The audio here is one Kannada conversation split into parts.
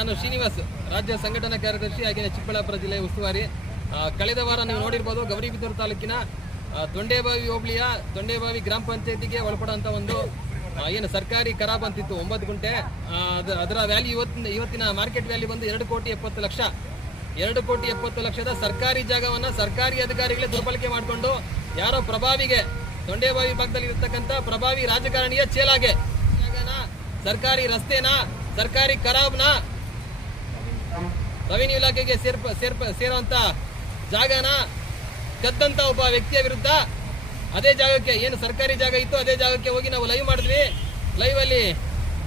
ನಾನು ಶ್ರೀನಿವಾಸ್, ರಾಜ್ಯ ಸಂಘಟನಾ ಕಾರ್ಯದರ್ಶಿ, ಹಾಗೆಯೇ ಚಿಕ್ಕಬಳ್ಳಾಪುರ ಜಿಲ್ಲೆಯ ಉಸ್ತುವಾರಿ. ಕಳೆದ ವಾರ ನೀವು ನೋಡಿರ್ಬೋದು, ಗೌರಿಬಿದನೂರು ತಾಲೂಕಿನ ತೊಂಡೇಬಾವಿ ಹೋಬಳಿಯ ತೊಂಡೇಬಾವಿ ಗ್ರಾಮ ಪಂಚಾಯತಿಗೆ ಒಳಪಡುವಂಥ ಒಂದು ಏನು ಸರ್ಕಾರಿ ಖರಾಬ್ ಅಂತಿತ್ತು 9 ಗುಂಟೆ. ಅದರ ವ್ಯಾಲ್ಯೂ ಇವತ್ತಿನ ಮಾರ್ಕೆಟ್ ವ್ಯಾಲ್ಯೂ ಬಂದು 2,70,00,000. 2,70,00,000ದ ಸರ್ಕಾರಿ ಜಾಗವನ್ನು ಸರ್ಕಾರಿ ಅಧಿಕಾರಿಗಳೇ ದುರ್ಬಳಕೆ ಮಾಡಿಕೊಂಡು ಯಾರೋ ಪ್ರಭಾವಿಗೆ, ತೊಂಡೇಬಾವಿ ಭಾಗದಲ್ಲಿ ಇರತಕ್ಕಂಥ ಪ್ರಭಾವಿ ರಾಜಕಾರಣಿಯ ಚೇಲಾಗೆ ಜಾಗನ, ಸರ್ಕಾರಿ ರಸ್ತೆನ, ಸರ್ಕಾರಿ ಖರಾಬ್ನ ರೆವಿನ್ಯೂ ಇಲಾಖೆಗೆ ಸೇರುವಂತ ಜಾಗನ ಕದ್ದಂತ ಒಬ್ಬ ವ್ಯಕ್ತಿಯ ವಿರುದ್ಧ ಅದೇ ಜಾಗಕ್ಕೆ, ಏನು ಸರ್ಕಾರಿ ಜಾಗ ಇತ್ತು ಅದೇ ಜಾಗಕ್ಕೆ ಹೋಗಿ ನಾವು ಲೈವ್ ಮಾಡಿದ್ವಿ. ಲೈವ್ ಅಲ್ಲಿ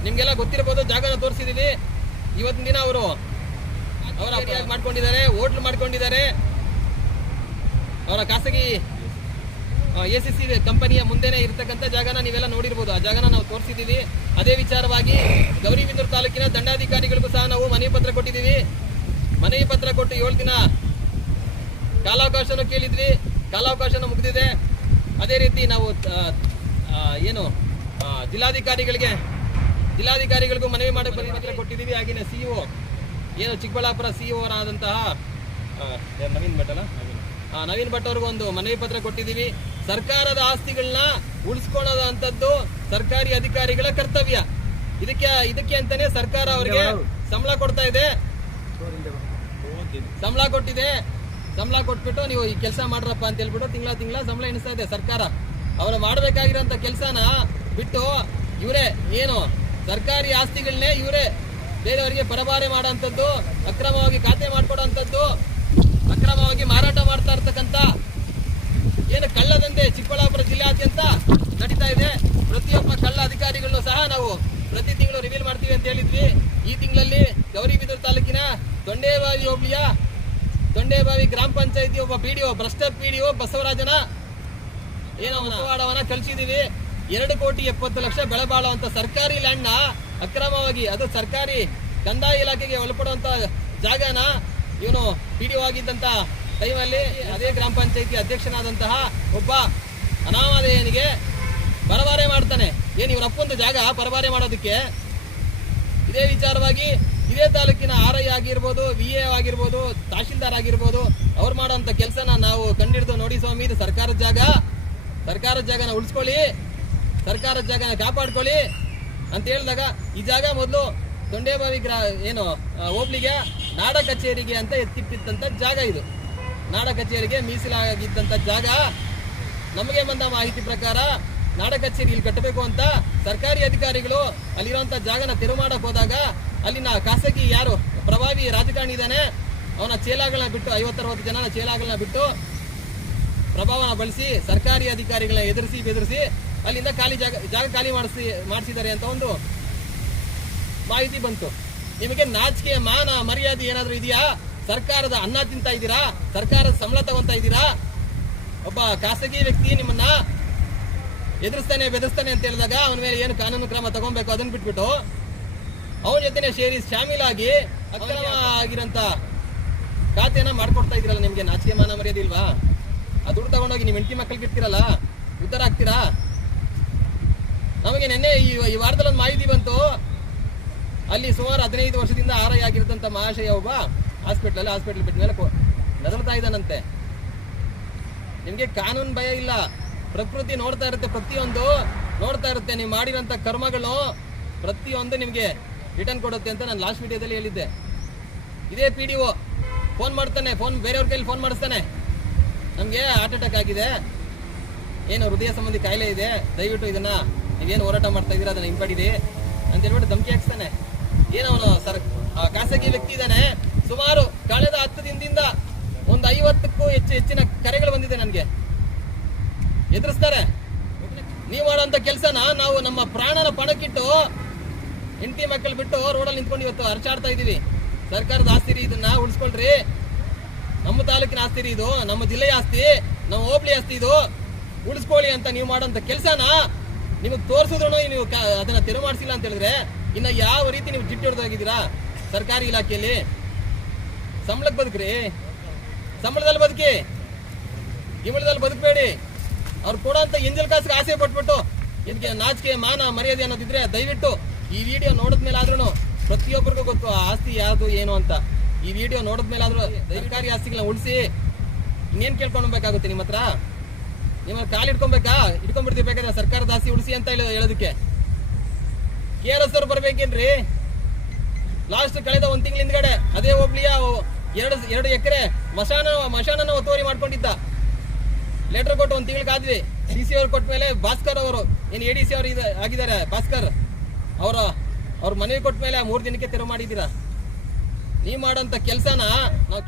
ನಿಮ್ಗೆಲ್ಲ ಗೊತ್ತಿರಬಹುದು, ಜಾಗನ ತೋರಿಸಿದೀವಿ. ಇವತ್ತಿನ ದಿನ ಅವರು ಅವರ ಮಾಡ್ಕೊಂಡಿದ್ದಾರೆ, ಹೋಟ್ಲು ಮಾಡ್ಕೊಂಡಿದ್ದಾರೆ. ಅವರ ಖಾಸಗಿ ACC ಕಂಪನಿಯ ಮುಂದೆನೆ ಇರತಕ್ಕಂಥ ಜಾಗನ ನೀವೆಲ್ಲ ನೋಡಿರ್ಬೋದು. ಆ ಜಾಗನ ನಾವು ತೋರಿಸಿದೀವಿ. ಅದೇ ವಿಚಾರವಾಗಿ ಗೌರಿಬಿದನೂರು ತಾಲೂಕಿನ ದಂಡಾಧಿಕಾರಿಗಳಿಗೂ ಸಹ ನಾವು ಮನವಿ ಪತ್ರ ಕೊಟ್ಟಿದ್ದೀವಿ. ಮನವಿ ಪತ್ರ ಕೊಟ್ಟು 7 ದಿನ ಕಾಲಾವಕಾಶನೂ ಕೇಳಿದ್ವಿ. ಕಾಲಾವಕಾಶನೂ ಮುಗಿದಿದೆ. ಅದೇ ರೀತಿ ನಾವು ಏನು ಜಿಲ್ಲಾಧಿಕಾರಿಗಳಿಗೂ ಮನವಿ ಪತ್ರ ಕೊಟ್ಟಿದ್ದೀವಿ. ಹಾಗೆಯೇ CEO, ಏನು ಚಿಕ್ಕಬಳ್ಳಾಪುರ CEO ಆದಂತಹ ನವೀನ್ ಭಟ್ ಅವ್ರಿಗೂ ಒಂದು ಮನವಿ ಪತ್ರ ಕೊಟ್ಟಿದ್ದೀವಿ. ಸರ್ಕಾರದ ಆಸ್ತಿಗಳನ್ನ ಉಳಿಸ್ಕೊಳ್ಳೋದಂಥದ್ದು ಸರ್ಕಾರಿ ಅಧಿಕಾರಿಗಳ ಕರ್ತವ್ಯ. ಇದಕ್ಕೆ ಅಂತಾನೆ ಸರ್ಕಾರ ಅವರಿಗೆ ಸಂಬಳ ಕೊಡ್ತಾ ಇದೆ. ಸಂಬಳ ಕೊಟ್ಬಿಟ್ಟು ನೀವು ಈ ಕೆಲಸ ಮಾಡ್ರಪ್ಪ ಅಂತ ಹೇಳ್ಬಿಟ್ಟು ತಿಂಗಳ ಸಂಬಳ ಎಣಿಸ್ತಾ ಇದೆ ಸರ್ಕಾರ. ಅವರು ಮಾಡಬೇಕಾಗಿರೋಂಥ ಕೆಲಸನ ಬಿಟ್ಟು ಇವರೇ ಏನು ಸರ್ಕಾರಿ ಆಸ್ತಿಗಳನ್ನೇ ಇವರೇ ಬೇರೆಯವರಿಗೆ ಪರಭಾರೆ ಮಾಡೋಂಥದ್ದು, ಅಕ್ರಮವಾಗಿ ಖಾತೆ ಮಾಡ್ಕೊಡೋಂಥದ್ದು, ಅಕ್ರಮವಾಗಿ ಮಾರಾಟ ಮಾಡ್ತಾ ಇರ್ತಕ್ಕಂಥ ಏನು ಕಳ್ಳದಂತೆ ಚಿಕ್ಕಬಳ್ಳಾಪುರ ಜಿಲ್ಲೆಯಾದ್ಯಂತ ನಡೀತಾ ಇದೆ. ಪ್ರತಿಯೊಬ್ಬ ಕಳ್ಳ ಅಧಿಕಾರಿಗಳನ್ನು ಸಹ ನಾವು ಪ್ರತಿ ತಿಂಗಳು ರಿವೀಲ್ ಮಾಡ್ತೀವಿ ಅಂತ ಹೇಳಿದ್ವಿ. ಈ ತಿಂಗಳಲ್ಲಿ ಗೌರಿಬಿದನೂರು ತಾಲೂಕಿನ ತೊಂಡೇಬಾವಿ ಹೋಬಳಿಯ ತೊಂಡೇಬಾವಿ ಗ್ರಾಮ ಪಂಚಾಯತಿ ಒಬ್ಬ PDO, ಭ್ರಷ್ಟ PDO ಬಸವರಾಜನ ಏನೋ ಮುಖವಾಡವನ್ನ ಕಳಿಸಿದೀವಿ. 2,70,00,000 ಬೆಳೆ ಬಾಳುವಂತ ಸರ್ಕಾರಿ ಲ್ಯಾಂಡ್ ನ ಅಕ್ರಮವಾಗಿ, ಅದು ಸರ್ಕಾರಿ ಕಂದಾಯ ಇಲಾಖೆಗೆ ಒಳಪಡುವಂತ ಜಾಗನ ಇವನು PDO ಆಗಿದ್ದಂತ ಟೈಮಲ್ಲಿ ಅದೇ ಗ್ರಾಮ ಪಂಚಾಯತಿ ಅಧ್ಯಕ್ಷನಾದಂತಹ ಒಬ್ಬ ಅನಾಮಧೇಯನಿಗೆ ಪರಭಾರೆ ಮಾಡ್ತಾನೆ. ಏನು ಇವರ ಅಪ್ಪೊಂದು ಜಾಗ ಪರಭಾರೆ ಮಾಡೋದಕ್ಕೆ. ಇದೇ ವಿಚಾರವಾಗಿ ಇದೇ ತಾಲೂಕಿನ RI ಆಗಿರ್ಬೋದು, VA ಆಗಿರ್ಬೋದು, ತಹಶೀಲ್ದಾರ್ ಆಗಿರ್ಬೋದು, ಅವ್ರು ಮಾಡೋಂಥ ಕೆಲಸನ ನಾವು ಕಂಡಿಡ್ದು, ನೋಡಿ ಸ್ವಾಮಿ ಇದು ಸರ್ಕಾರದ ಜಾಗನ ಉಳಿಸ್ಕೊಳ್ಳಿ, ಸರ್ಕಾರದ ಜಾಗನ ಕಾಪಾಡ್ಕೊಳ್ಳಿ ಅಂತ ಹೇಳಿದಾಗ, ಈ ಜಾಗ ಮೊದಲು ತೊಂಡೇಬಾವಿ ಏನು ಹೋಬ್ಳಿಗೆ ನಾಡ ಕಚೇರಿಗೆ ಅಂತ ಎತ್ತಿಟ್ಟಿದ್ದಂಥ ಜಾಗ. ಇದು ನಾಡ ಕಚೇರಿಗೆ ಮೀಸಲಾಗಿದ್ದಂಥ ಜಾಗ. ನಮಗೆ ಬಂದ ಮಾಹಿತಿ ಪ್ರಕಾರ ನಾಡ ಕಚೇರಿ ಇಲ್ಲಿ ಕಟ್ಟಬೇಕು ಅಂತ ಸರ್ಕಾರಿ ಅಧಿಕಾರಿಗಳು ಅಲ್ಲಿರುವಂಥ ಜಾಗನ ತೆರವು ಮಾಡಕ್ ಹೋದಾಗ ಅಲ್ಲಿನ ಖಾಸಗಿ ಯಾರು ಪ್ರಭಾವಿ ರಾಜಕಾರಣಿ ಇದ್ದಾನೆ, ಅವನ ಚೇಲಾಗಳನ್ನ ಬಿಟ್ಟು 50-60 ಜನ ಚೇಲಾಗಳನ್ನ ಬಿಟ್ಟು ಪ್ರಭಾವನ ಬಳಸಿ ಸರ್ಕಾರಿ ಅಧಿಕಾರಿಗಳನ್ನ ಬೆದರಿಸಿ ಅಲ್ಲಿಂದ ಜಾಗ ಖಾಲಿ ಮಾಡಿಸಿದ್ದಾರೆ ಅಂತ ಒಂದು ಮಾಹಿತಿ ಬಂತು. ನಿಮಗೆ ನಾಚಿಕೆ, ಮಾನ, ಮರ್ಯಾದೆ ಏನಾದ್ರೂ ಇದೆಯಾ? ಸರ್ಕಾರದ ಅನ್ನ ತಿಂತಾ ಇದ್ದೀರಾ? ಸರ್ಕಾರದ ಸಂಬಳ ತಗೊಂತಾ ಇದ್ದೀರಾ? ಒಬ್ಬ ಖಾಸಗಿ ವ್ಯಕ್ತಿ ನಿಮ್ಮನ್ನ ಬೆದರಿಸ್ತಾನೆ ಅಂತ ಹೇಳಿದಾಗ ಅವನ ಮೇಲೆ ಏನು ಕಾನೂನು ಕ್ರಮ ತಗೊಬೇಕು ಅದನ್ನ ಬಿಟ್ಬಿಟ್ಟು ಅವನ ಜೊತೆನೆ ಶಾಮೀಲಾಗಿ ಅಕ್ರಮ ಆಗಿರಂತ ಖಾತೆಯನ್ನ ಮಾಡ್ಕೊಡ್ತಾ ಇದ್ದೀರಲ್ಲ. ನಿಮ್ಗೆ ನಾಚಿಕೆ, ಮಾನ, ಮರ್ಯಾದೆ ಇಲ್ವಾ? ಆ ದುಡ್ಡು ತಗೊಂಡೋಗಿ ನಿಮ್ಮ ಹೆಂಡತಿ ಮಕ್ಕಳಿಗೆ ಇರ್ತೀರಲ್ಲ, ಉತ್ತರ ಆಗ್ತೀರಾ? ನಮಗೆ ನಿನ್ನೆ ಈ ವಾರದಲ್ಲಿ ಒಂದು ಮಾಹಿತಿ ಬಂತು. ಅಲ್ಲಿ ಸುಮಾರು 15 ವರ್ಷದಿಂದ RI ಆಗಿರತಂತ ಮಹಾಶಯ ಒಬ್ಬ ಹಾಸ್ಪಿಟಲ್ ಬಿಟ್ಟ ಮೇಲೆ ನರಳ್ತಾ ಇದ್ದಾನಂತೆ. ನಿಮ್ಗೆ ಕಾನೂನು ಭಯ ಇಲ್ಲ. ಪ್ರಕೃತಿ ನೋಡ್ತಾ ಇರುತ್ತೆ, ಪ್ರತಿಯೊಂದು ನೋಡ್ತಾ ಇರುತ್ತೆ. ನೀವು ಮಾಡಿರೋಂಥ ಕರ್ಮಗಳು ಪ್ರತಿಯೊಂದು ನಿಮಗೆ ರಿಟರ್ನ್ ಕೊಡುತ್ತೆ ಅಂತ ನಾನು ಲಾಸ್ಟ್ ವಿಡಿಯೋದಲ್ಲಿ ಹೇಳಿದ್ದೆ. ಇದೇ PDO ಫೋನ್ ಮಾಡ್ತಾನೆ, ಬೇರೆಯವ್ರ ಕೈಲಿ ಫೋನ್ ಮಾಡಿಸ್ತಾನೆ, ನಮಗೆ ಹಾರ್ಟ್ ಅಟ್ಯಾಕ್ ಆಗಿದೆ, ಏನು ಹೃದಯ ಸಂಬಂಧಿ ಕಾಯಿಲೆ ಇದೆ, ದಯವಿಟ್ಟು ಇದನ್ನ ನೀವೇನು ಹೋರಾಟ ಮಾಡ್ತಾ ಇದ್ದೀರಾ ಅದನ್ನ ಹಿಂಪಡಿರಿ ಅಂತ ಹೇಳ್ಬಿಟ್ಟು ಧಮಕಿ ಹಾಕ್ಸ್ತಾನೆ. ಏನವನು ಖಾಸಗಿ ವ್ಯಕ್ತಿ ಇದ್ದಾನೆ. ಸುಮಾರು ಕಳೆದ 10 ದಿನದಿಂದ ಒಂದು 50ಕ್ಕೂ ಹೆಚ್ಚಿನ ಕರೆಗಳು ಬಂದಿದೆ ನನಗೆ. ಎದುರಿಸ್ತಾರೆ. ನೀವು ಮಾಡೋಂಥ ಕೆಲಸನ ನಾವು ನಮ್ಮ ಪ್ರಾಣನ ಪಣಕ್ಕಿಟ್ಟು ಹೆಂಡತಿ ಮಕ್ಕಳು ಬಿಟ್ಟು ರೋಡಲ್ಲಿ ನಿಂತ್ಕೊಂಡು ಇವತ್ತು ಅರ್ಚಾಡ್ತಾ ಇದ್ದೀವಿ. ಸರ್ಕಾರದ ಆಸ್ತಿ, ಇದನ್ನ ಉಳಿಸ್ಕೊಳ್ರಿ. ನಮ್ಮ ತಾಲೂಕಿನ ಆಸ್ತಿ ಇದು, ನಮ್ಮ ಜಿಲ್ಲೆಯ ಆಸ್ತಿ, ನಮ್ಮ ಹೋಬಳಿ ಆಸ್ತಿ ಇದು, ಉಳಿಸ್ಕೊಳ್ಳಿ ಅಂತ ನೀವು ಮಾಡೋಂಥ ಕೆಲಸನ ನಿಮಗೆ ತೋರಿಸಿದ್ರು ನೀವು ಅದನ್ನ ತೆರವು ಮಾಡಿಸಿಲ್ಲ ಅಂತ ಹೇಳಿದ್ರೆ ಇನ್ನು ಯಾವ ರೀತಿ ನೀವು ಜಿಟ್ಟು ಹಿಡಿದಾಗಿದ್ದೀರಾ? ಸರ್ಕಾರಿ ಇಲಾಖೆಯಲ್ಲಿ ಸಂಬಳಕ್ಕೆ ಬದುಕ್ರಿ, ಸಂಬಳದಲ್ಲಿ ಬದುಕಿ, ಗಿಂಬಳದಲ್ಲಿ ಬದುಕಬೇಡಿ. ಅವ್ರು ಕೊಡೋಂಥ ಎಂಜಲ್ ಕಾಸಿಗೆ ಆಸೆ ಪಟ್ಬಿಟ್ಟು ಇದಕ್ಕೆ ನಾಚಿಕೆ, ಮಾನ, ಮರ್ಯಾದೆ ಅನ್ನೋದಿದ್ರೆ ದಯವಿಟ್ಟು ಈ ವಿಡಿಯೋ ನೋಡಿದ್ಮೇಲೆ ಆದ್ರೂ ಪ್ರತಿಯೊಬ್ಬರಿಗೂ ಗೊತ್ತು ಆ ಆಸ್ತಿ ಯಾವುದು ಏನು ಅಂತ. ಈ ವಿಡಿಯೋ ನೋಡಿದ್ಮೇಲೆ ಆದ್ರೂ ಸರ್ಕಾರಿ ಆಸ್ತಿಗಳನ್ನ ಉಳಿಸಿ ಇನ್ನೇನ್ ಕೇಳ್ಕೊಂಡ್ಬೇಕಾಗುತ್ತೆ ನಿಮ್ಮ ಹತ್ರ? ನಿಮ್ಮ ಕಾಲು ಇಟ್ಕೊಂಡ್ಬಿಡ್ತಿರ್ಬೇಕಾದ್ರೆ ಸರ್ಕಾರದ ಆಸ್ತಿ ಉಳಿಸಿ ಅಂತ ಹೇಳೋದಕ್ಕೆ KRS ಅವ್ರು ಬರ್ಬೇಕೇನ್ರಿ? ಲಾಸ್ಟ್ ಕಳೆದ 1 ತಿಂಗಳ ಹಿಂದ್ಗಡೆ ಅದೇ ಹೋಬ್ಳಿಯ 2 ಎಕರೆ ಮಶಾನನ ಒತ್ತುವರಿ ಮಾಡ್ಕೊಂಡಿದ್ದ. ಲೆಟರ್ ಕೊಟ್ಟು 1 ತಿಂಗಳಾದ್ವಿ. DC ಅವ್ರು ಕೊಟ್ಟ ಮೇಲೆ ಭಾಸ್ಕರ್ ಅವರು ಏನು ADC ಅವರು ಆಗಿದ್ದಾರೆ, ಭಾಸ್ಕರ್ ಅವ್ರ ಮನವಿ ಕೊಟ್ಟ ಮೇಲೆ 3 ದಿನಕ್ಕೆ ತೆರವು ಮಾಡಿದ್ದೀರಾ. ನೀವು ಮಾಡೋಂಥ ಕೆಲಸನ ನಾವು